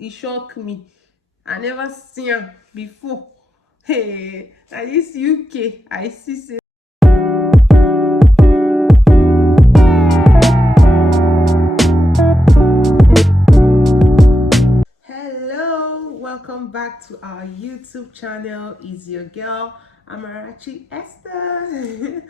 It shocked me. I never seen am before. Hey, na this UK I see say. Hello, welcome back to our YouTube channel. Is your girl Amarachi Esther.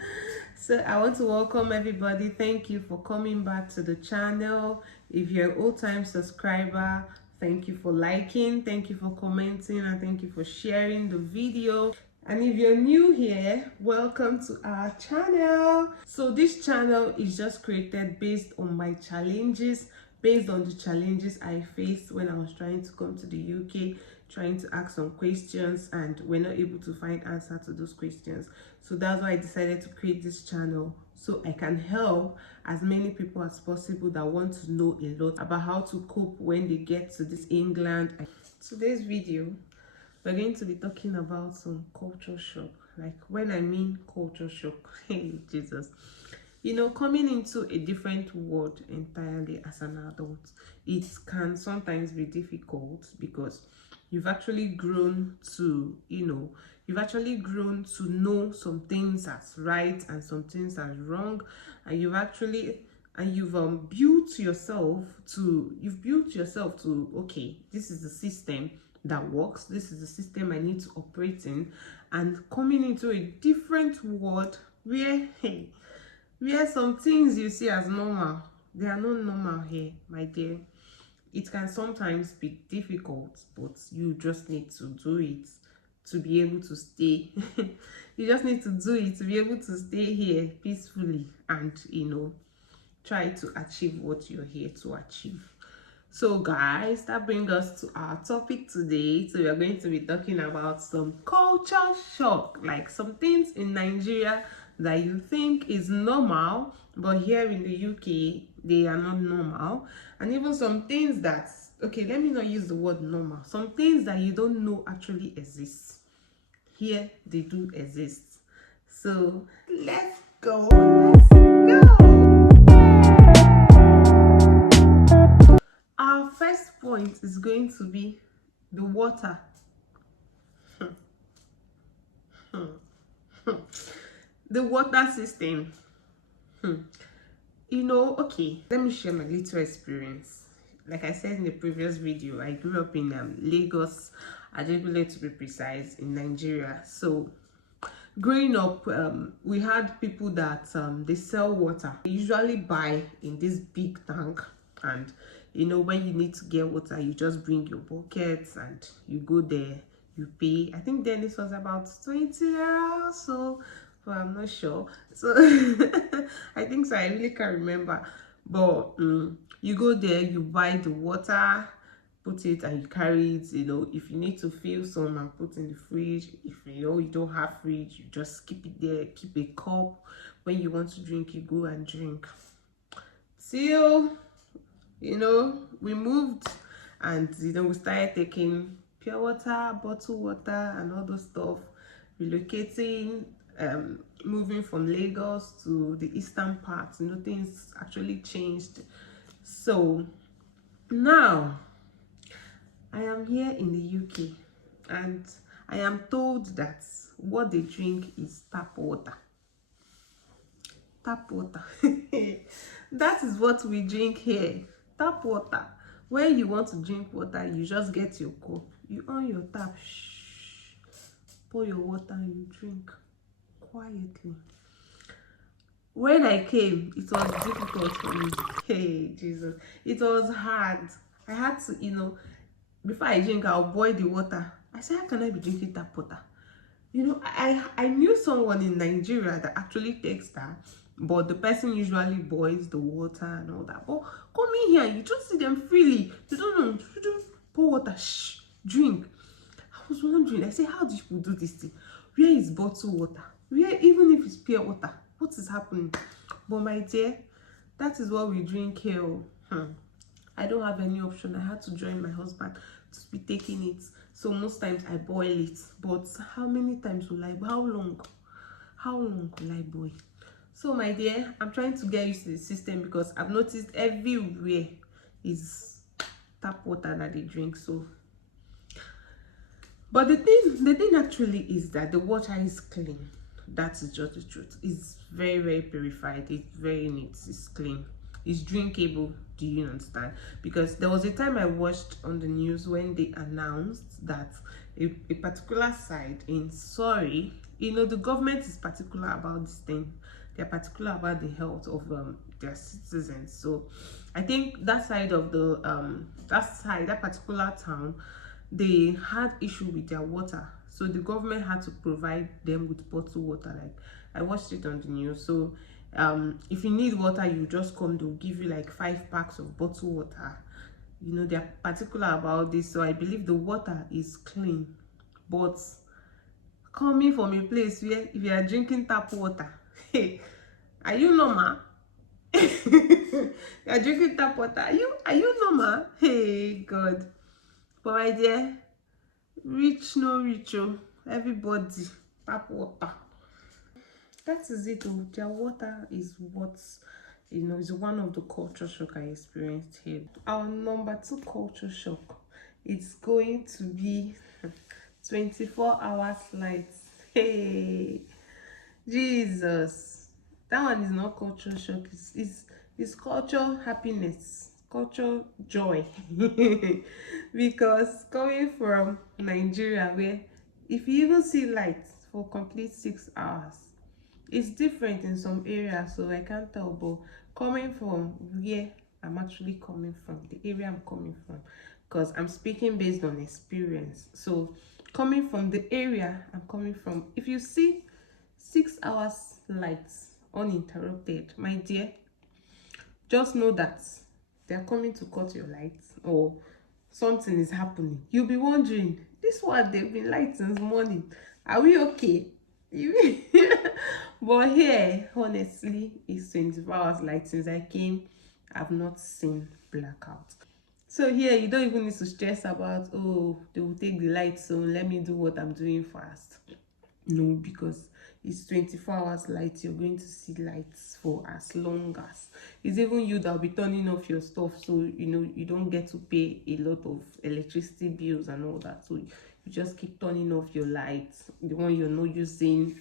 So I want to welcome everybody. Thank you for coming back to the channel. If you're an old-time subscriber, thank you for liking, thank you for commenting, and thank you for sharing the video. And if you're new here, welcome to our channel. So this channel is just created based on my challenges, based on the challenges I faced when I was trying to come to the UK, trying to ask some questions, and we're not able to find answer to those questions. So that's why I decided to create this channel, so I can help as many people as possible that want to know a lot about how to cope when they get to this England. Today's video, we're going to be talking about some culture shock. Like, when I mean culture shock, hey Jesus, you know, coming into a different world entirely as an adult, it can sometimes be difficult because you've actually grown to, you've actually grown to know some things as right and some things as wrong, and you've built yourself to, okay, this is the system that works, this is the system I need to operate in. And coming into a different world where, hey, where some things you see as normal, they are not normal here, my dear. It can sometimes be difficult, but you just need to do it to be able to stay. You just need to do it to be able to stay here peacefully and, try to achieve what you're here to achieve. So guys, that brings us to our topic today. So we are going to be talking about some culture shock, like some things in Nigeria that you think is normal, but here in the UK they are not normal. And even some things that, okay, let me not use the word normal, some things that you don't know actually exist, here they do exist. So let's go. Our first point is going to be the water. The water system. Okay, let me share my little experience. Like I said in the previous video, I grew up in Lagos, Educative to be precise, in Nigeria. So growing up, we had people that they sell water. They usually buy in this big tank, and when you need to get water, you just bring your buckets and you go there, you pay. I think then this was about 20 euros, so but I'm not sure. So I think so. I really can't remember. But you go there, you buy the water, put it, and you carry it. If you need to fill some and put in the fridge, if you don't have fridge, you just keep it there, keep a cup. When you want to drink, you go and drink. Till we moved, and we started taking pure water, bottled water, and all those stuff, relocating, moving from Lagos to the eastern part. Things actually changed. So now I am here in the UK, and I am told that what they drink is tap water. Tap water. That is what we drink here. Tap water. When you want to drink water, you just get your cup, you on your tap, pour your water, and you drink quietly. When I came, it was difficult for me. Hey Jesus, it was hard. I had to, before I drink, I'll boil the water. I said, how can I be drinking tap water? I knew someone in Nigeria that actually takes that, but the person usually boils the water and all that. But come in here, you just see them freely. They don't know. Pour water, drink. I was wondering, I said, how do people do this thing? Where is bottled water? Where, even if it's pure water, what is happening? But my dear, that is what we drink here. I don't have any option. I had to join my husband to be taking it. So most times I boil it. But how many times will I? How long will I boil? So my dear, I'm trying to get used to the system because I've noticed everywhere is tap water that they drink. So, but the thing actually is that the water is clean. That is just the truth. It's very, very purified. It's very neat. It's clean. It's drinkable. Do you understand? Because there was a time I watched on the news when they announced that a particular side in Surrey, the government is particular about this thing. They're particular about the health of their citizens. So I think that side of that particular town, they had issue with their water, so the government had to provide them with bottled water. Like, I watched it on the news. So if you need water, you just come, they'll give you like 5 packs of bottled water. They're particular about this. So I believe the water is clean. But coming from a place where if you are drinking tap water, hey, are you normal? You are drinking tap water, are you normal? Hey God. But my dear, rich no rich, oh, everybody tap water. That is it. Oh, their water is what is one of the culture shock I experienced here. Our number 2 culture shock is going to be 24 hours lights. Hey, Jesus, that one is not culture shock. It's culture happiness, culture joy. Because coming from Nigeria, where if you even see lights for complete 6 hours, it's different in some areas, so I can't tell. But coming from where I'm actually coming from, the area I'm coming from, because I'm speaking based on experience. So coming from the area I'm coming from, if you see 6 hours lights uninterrupted, my dear, just know that they're coming to cut your lights, or something is happening. You'll be wondering, this one, they've been light since morning, are we okay? But here, honestly, it's 24 hours light. Since I came, I've not seen blackout. So here, you don't even need to stress about, oh, they will take the light, so let me do what I'm doing fast. No, because it's 24 hours light. You're going to see lights for as long as it's even you that will be turning off your stuff, so you don't get to pay a lot of electricity bills and all that. So you just keep turning off your lights, the one you're not using,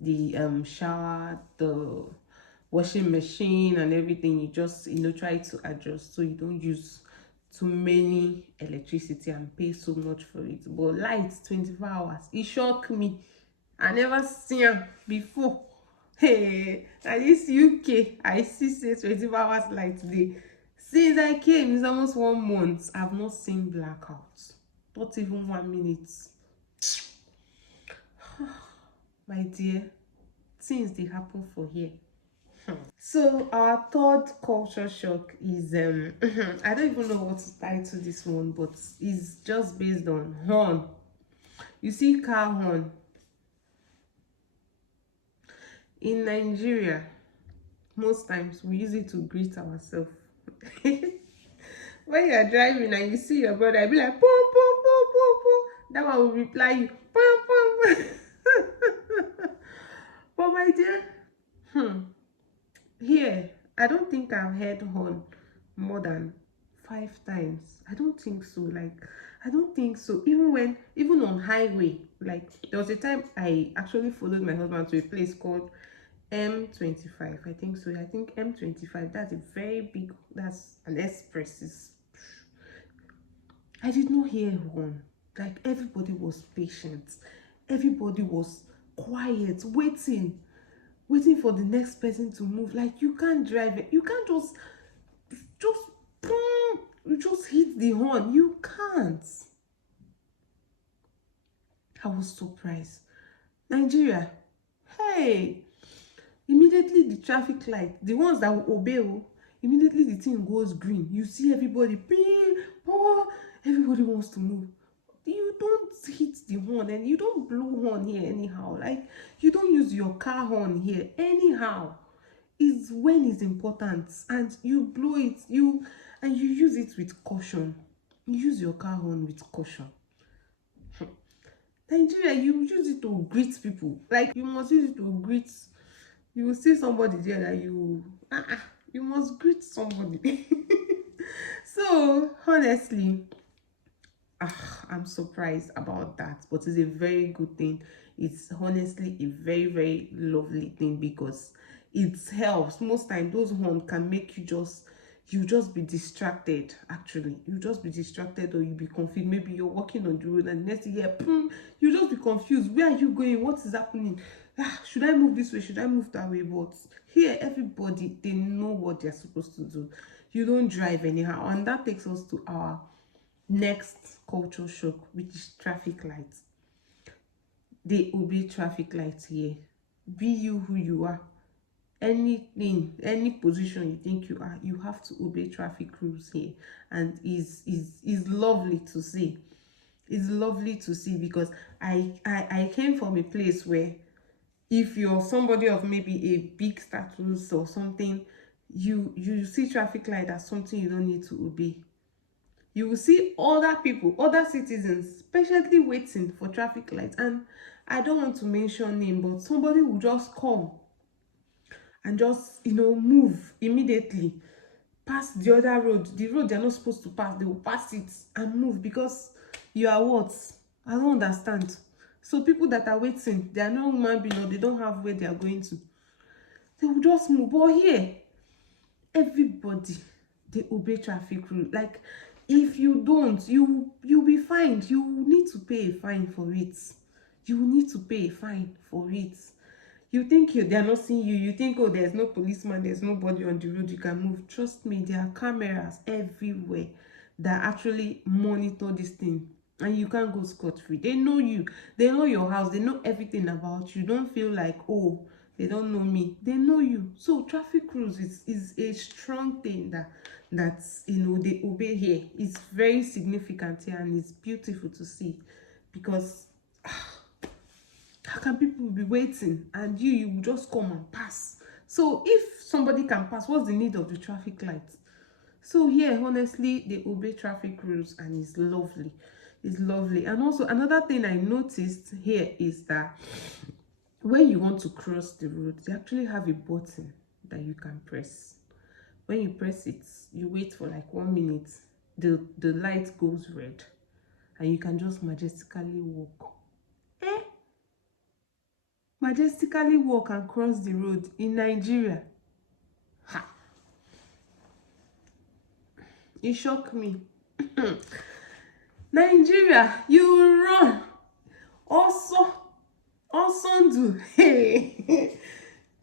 the shower, the washing machine and everything. You just try to adjust so you don't use too many electricity and pay so much for it. But lights 24 hours, it shocked me. I never seen am before. Hey, at this UK, I see say 24 hours light today. Since I came, it's almost 1 month. I've not seen blackouts. Not even 1 minute. My dear, things they happen for here. So our third culture shock is I don't even know what to title this one, but it's just based on horn. You see car horn. In Nigeria, most times we use it to greet ourselves. When you are driving and you see your brother, be like, pom, pom, pom, pom, pom. That one will reply you, pom, pom, pom. But my dear, here, I don't think I've heard horn more than 5 times. I don't think so. I don't think so. Even on highway, like, there was a time I actually followed my husband to a place called M25. I think so. I think M25, that's a very big, that's an express. I did not hear one. Like, everybody was patient. Everybody was quiet, waiting for the next person to move. Like, you can't drive it. You can't just you just hit the horn. You can't. I was surprised. Nigeria, hey, immediately the traffic light, the ones that will obey, immediately the thing goes green. You see everybody, everybody wants to move. You don't hit the horn, and you don't blow horn here anyhow. Like, you don't use your car horn here anyhow. It's when it's important, and you blow it, and you use it with caution. You use your car horn with caution. Nigeria, you use it to greet people. Like, you must use it to greet. You will see somebody there that you must greet somebody. So honestly, I'm surprised about that, but it's a very good thing. It's honestly a very, very lovely thing because it helps. Most time those horns can make you just be distracted. Actually, you just be distracted or you be confused. Maybe you're walking on the road and the next thing you hear, boom, you just be confused. Where are you going? What is happening? Should I move this way? Should I move that way? But here, everybody, they know what they're supposed to do. You don't drive anyhow, and that takes us to our next culture shock, which is traffic lights. They obey traffic lights here. Be you who you are. Anything, any position you think you are, you have to obey traffic rules here. And is lovely to see. It's lovely to see because I came from a place where if you're somebody of maybe a big status or something, you see traffic light as something you don't need to obey. You will see other people, other citizens patiently waiting for traffic lights, and I don't want to mention name, but somebody will just come and just move immediately pass the other road, the road they're not supposed to pass. They will pass it and move because you are what? I don't understand. So people that are waiting, they are no human being or they don't have where they are going to, they will just move. But here, everybody, they obey traffic rule. Like, if you don't, you'll be fined. You need to pay a fine for it. You need to pay a fine for it. You think they're not seeing you. You think, oh, there's no policeman, there's nobody on the road, you can move. Trust me, there are cameras everywhere that actually monitor this thing, and you can't go scot-free. They know you, they know your house, they know everything about you. Don't feel like, oh, they don't know me. They know you. So traffic rules is a strong thing that's they obey here. It's very significant here, and it's beautiful to see because how can people be waiting and you will just come and pass? So if somebody can pass, what's the need of the traffic light? So here, honestly, they obey traffic rules, and it's lovely. It's lovely. And also another thing I noticed here is that when you want to cross the road, they actually have a button that you can press. When you press it, you wait for like 1 minute, the light goes red, and you can just majestically walk. Majestically walk and cross the road in Nigeria. Ha! It shocked me. Nigeria, you run. Also, also do. Hey.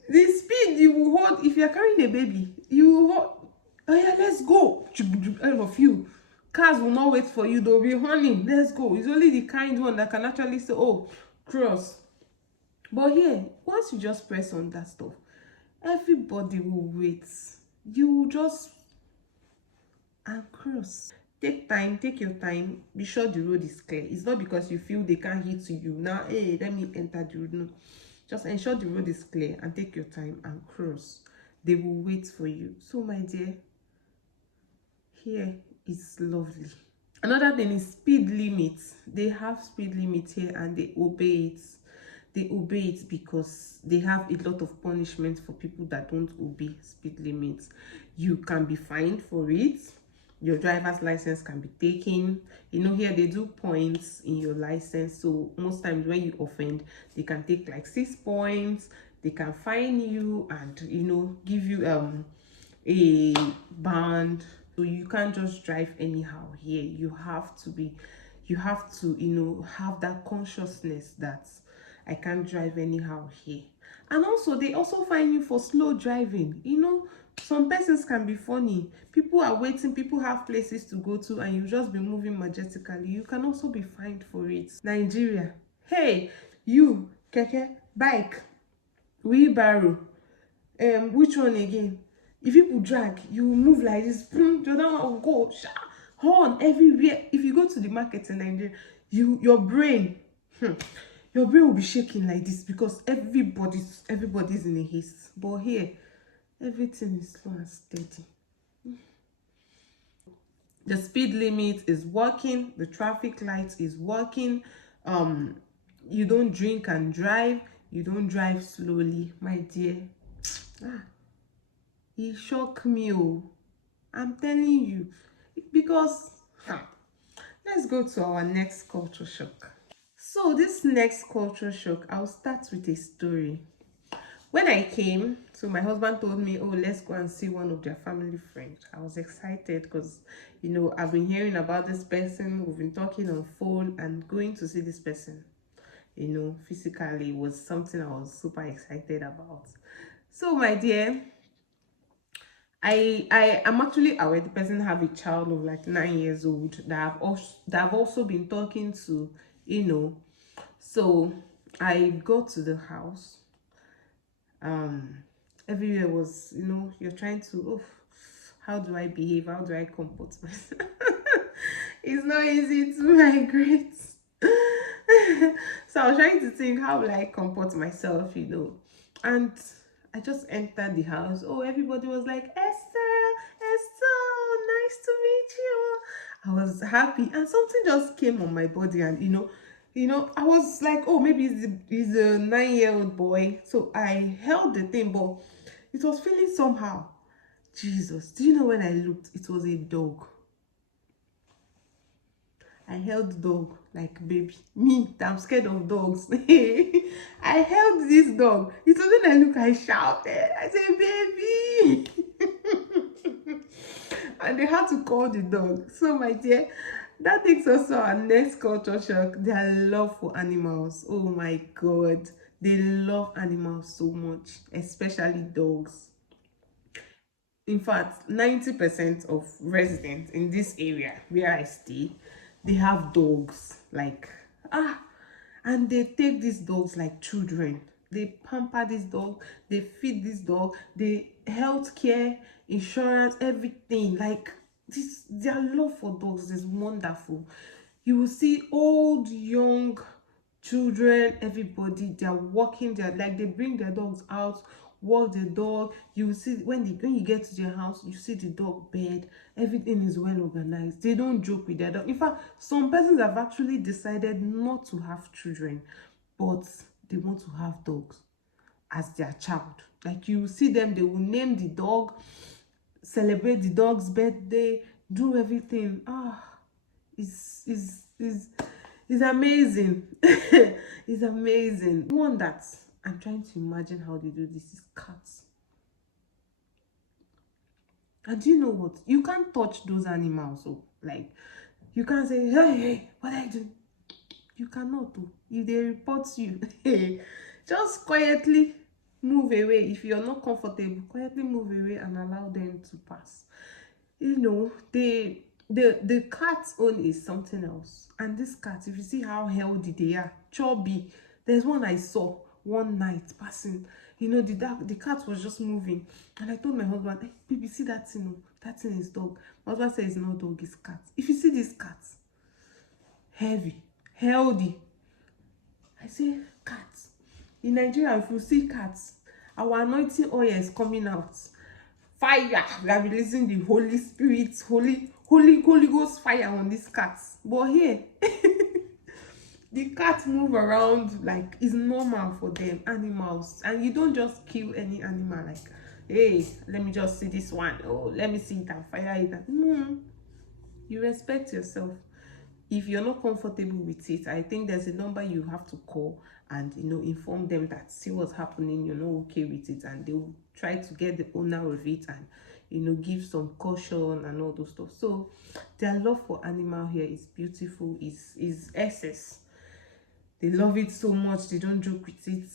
The speed you will hold if you're carrying a baby, you will hold. Oh yeah, let's go. All of you. Cars will not wait for you. They'll be running. Let's go. It's only the kind one that can actually say, oh, cross. But here, once you just press on that stuff, everybody will wait. You will just and cross. Take time, take your time. Be sure the road is clear. It's not because you feel they can't hit you now. Hey, let me enter the road. No, just ensure the road is clear and take your time and cross. They will wait for you. So my dear, here is lovely. Another thing is speed limits. They have speed limits here and they obey it. They obey it because they have a lot of punishment for people that don't obey speed limits. You can be fined for it. Your driver's license can be taken. Here they do points in your license. So most times when you offend, they can take like 6 points. They can fine you and give you a band. So you can't just drive anyhow here. You have to have that consciousness that I can't drive anyhow here. And also they also fine you for slow driving. Some persons can be funny. People are waiting, people have places to go to, and you just be moving majestically. You can also be fined for it. Nigeria, hey, you keke, bike, wheelbarrow, which one again? If people drag, you move like this, the other one will go horn everywhere. If you go to the market in Nigeria, your brain your brain will be shaking like this because everybody's in a haste. But here, everything is slow and steady. The speed limit is working, the traffic light is working. You don't drink and drive, you don't drive slowly, my dear. It shocked me. I'm telling you, Because let's go to our next culture shock. So this next culture shock, I'll start with a story. When I came, so my husband told me, oh, let's go and see one of their family friends. I was excited because, I've been hearing about this person. We've been talking on phone, and going to see this person, physically was something I was super excited about. So, my dear, I am actually aware the person have a child of like 9 years old that I've also been talking to, you know. So I got to the house. um Everywhere was, you're trying to, oh, how do I behave, how do I comport myself? It's not easy to migrate. So I was trying to think, how will I comport myself, and I just entered the house. Oh, everybody was like, Esther, nice to meet you. I was happy, and something just came on my body, and I was like, oh, maybe he's a 9-year-old boy. So I held the thing, but it was feeling somehow. Jesus, do you know, when I looked, it was a dog. I held dog like baby. Me, that I'm scared of dogs. I held this dog. It was when I look, I shouted. I said, baby. And they had to call the dog. So, my dear, that takes us to our next culture shock. Their love for animals. Oh my God. They love animals so much, especially dogs. In fact, 90% of residents in this area where I stay, they have dogs. Like, and they take these dogs like children. They pamper this dog, they feed this dog, they healthcare, insurance, everything. Like, this, their love for dogs is wonderful. You will see old, young, children, everybody, they're walking, they're like, they bring their dogs out, walk the dog. You see, when you get to their house, you see the dog bed, everything is well organized. They don't joke with their dog. In fact, some persons have actually decided not to have children, but they want to have dogs as their child. Like, you see them, they will name the dog, celebrate the dog's birthday, do everything. Is amazing. It's amazing. One that I'm trying to imagine how they do this is cats. And do you know what? You can't touch those animals. So, like, you can't say, hey, what are you doing? You cannot do. If they report you, just quietly move away. If you're not comfortable, quietly move away and allow them to pass. The cat's own is something else. And this cat, if you see how healthy they are, chubby. There's one I saw one night passing. The cat was just moving, and I told my husband, hey, baby, see that thing? That thing is dog. My husband says it's not dog, it's cat. If you see this cat, heavy, healthy. I say, cats. In Nigeria, if you see cats, our anointing oil is coming out. Fire. We are releasing the Holy Spirit, Holy Ghost fire on these cats. But here, the cats move around like it's normal for them, animals. And you don't just kill any animal like, hey, let me just see this one. Oh, let me see it and fire it. No, you respect yourself. If you're not comfortable with it, I think there's a number you have to call and inform them that, see what's happening, you're not okay with it, and they'll try to get the owner of it and give some caution and all those stuff. So their love for animal here is beautiful, is excess. They love it so much, they don't joke with it.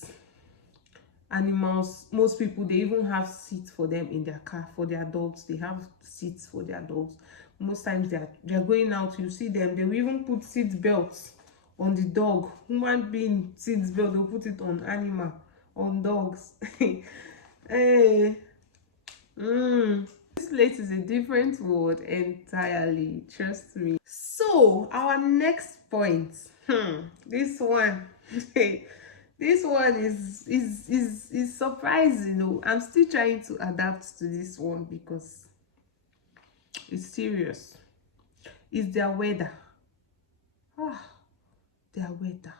Animals, most people, they even have seats for them in their car. For their dogs, they have seats for their dogs. Most times they're going out, you see them, they will even put seat belts on the dog. Human being seat belt, they'll put it on animal, on dogs. Hey. This place is a different world entirely, trust me. So our next point, this one. This one is surprising. I'm still trying to adapt to this one because it's serious. It's their weather. Their weather.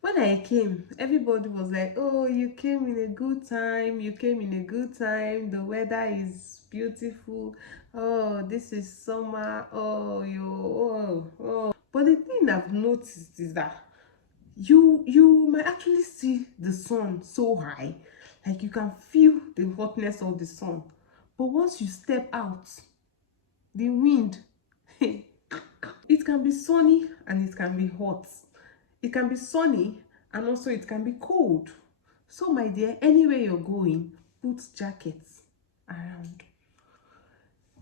When I came, everybody was like, oh, you came in a good time, you came in a good time, the weather is beautiful, oh, this is summer, oh, but the thing I've noticed is that you might actually see the sun so high, like you can feel the hotness of the sun, but once you step out, the wind it can be sunny and it can be hot. It can be sunny and also it can be cold. So my dear, anywhere you're going, put jackets around.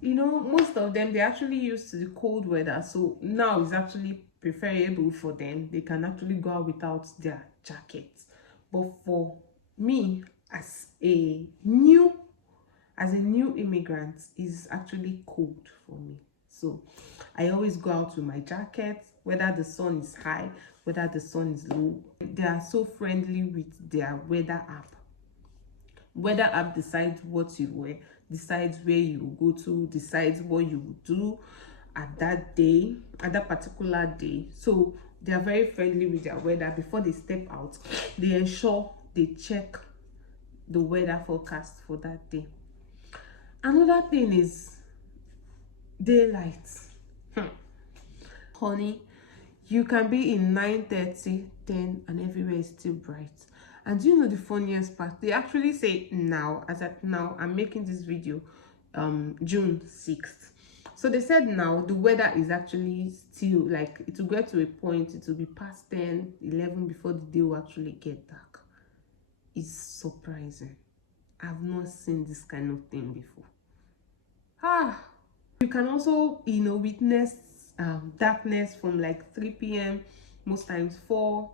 You know, most of them, they're actually used to the cold weather, so now it's actually preferable for them. They can actually go out without their jackets. But for me, as a new immigrant, is actually cold for me. So I always go out with my jacket, whether the sun is high, whether the sun is low. They are so friendly with their weather app. Weather app decides what you wear, decides where you go to, decides what you will do at that day, at that particular day. So they are very friendly with their weather. Before they step out, they ensure they check the weather forecast for that day. Another thing is daylight. Honey, you can be in 9:30, 10, and everywhere is still bright. And do you know the funniest part? They actually say now, as at now, I'm making this video June 6th. So they said now the weather is actually still, like, it will get to a point, it will be past 10, 11 before the day will actually get dark. It's surprising. I've not seen this kind of thing before. You can also, witness darkness from like 3 p.m, most times 4,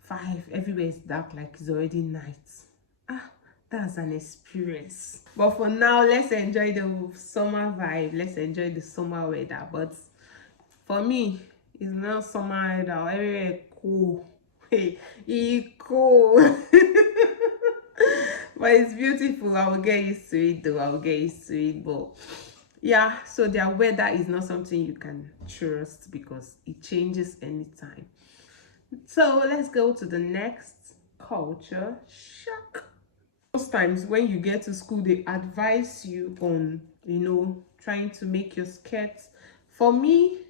5, everywhere is dark, like it's already night. That's an experience. But for now, let's enjoy the summer vibe, let's enjoy the summer weather. But for me, it's not summer weather, everywhere cool. Hey, it's cool. But it's beautiful. I will get used to it though. I will get used to it. But yeah, so their weather is not something you can trust because it changes anytime. So let's go to the next culture shock. Most times when you get to school, they advise you on, trying to make your skirt. For me,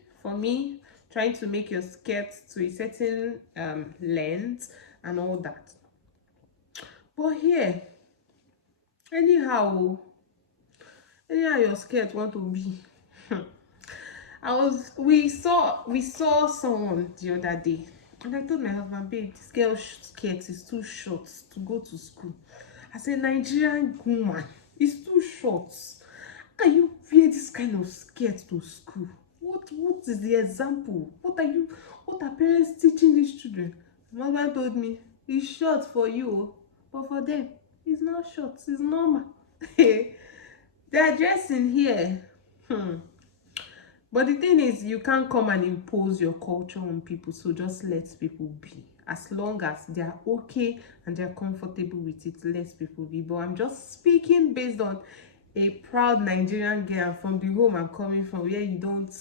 trying to make your skirt to a certain length and all that. But here, anyhow your skirt want to be. We saw someone the other day, and I told my husband, babe, this girl's skirt is too short to go to school. As a Nigerian woman, it's too short. Can you wear this kind of skirt to school? What is the example? What are parents teaching these children? My husband told me it's short for you, but for them it's not short, it's normal. They are dressing here. But the thing is, you can't come and impose your culture on people, so just let people be. As long as they are okay and they are comfortable with it, let people be. But I'm just speaking based on a proud Nigerian girl from the home I'm coming from, where you don't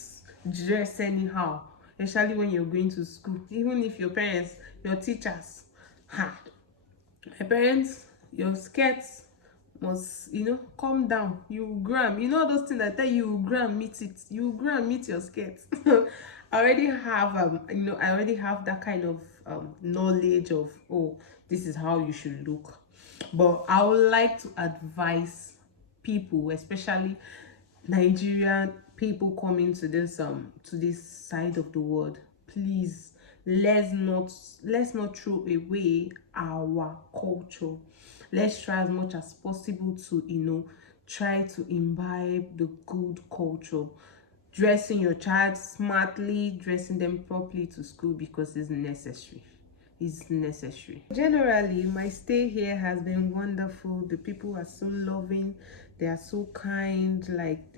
dress anyhow, especially when you're going to school. Even if your parents, your teachers, my parents, your skirts must, calm down. You gram, those things I tell you, gram meet it, you gram meet your skirt. I already have I already have that kind of knowledge of, oh, this is how you should look. But I would like to advise people, especially Nigerian people coming to this side of the world, please, let's not throw away our culture. Let's try as much as possible to try to imbibe the good culture, dressing your child smartly, dressing them properly to school, because it's necessary. Generally, my stay here has been wonderful. The people are so loving, they are so kind, like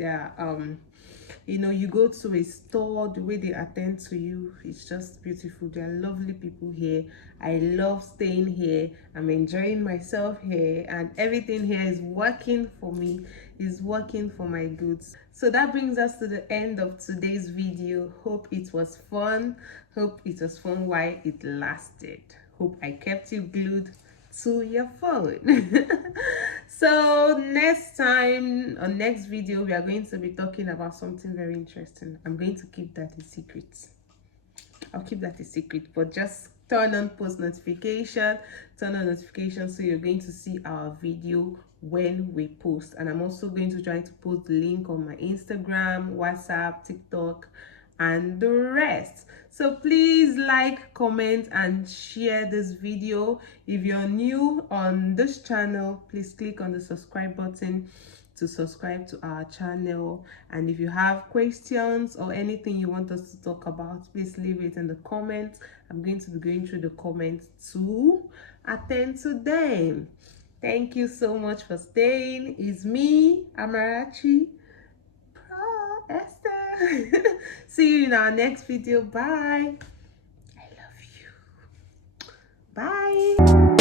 you know, you go to a store, the way they attend to you, it's just beautiful. There are lovely people here. I love staying here. I'm enjoying myself here, and everything here is working for me, is working for my goods. So that brings us to the end of today's video. Hope it was fun. Hope it was fun while it lasted. Hope I kept you glued to your phone. So next time, or next video, we are going to be talking about something very interesting. I'm going to keep that a secret. I'll keep that a secret, but just turn on post notification, turn on notifications, so you're going to see our video when we post. And I'm also going to try to post the link on my Instagram, WhatsApp, TikTok, and the rest. So please like, comment, and share this video. If you're new on this channel, please click on the subscribe button to subscribe to our channel. And if you have questions or anything you want us to talk about, please leave it in the comments. I'm going to be going through the comments to attend to them. Thank you so much for staying. It's me, Amarachi Esther. See you in our next video. Bye. I love you. Bye.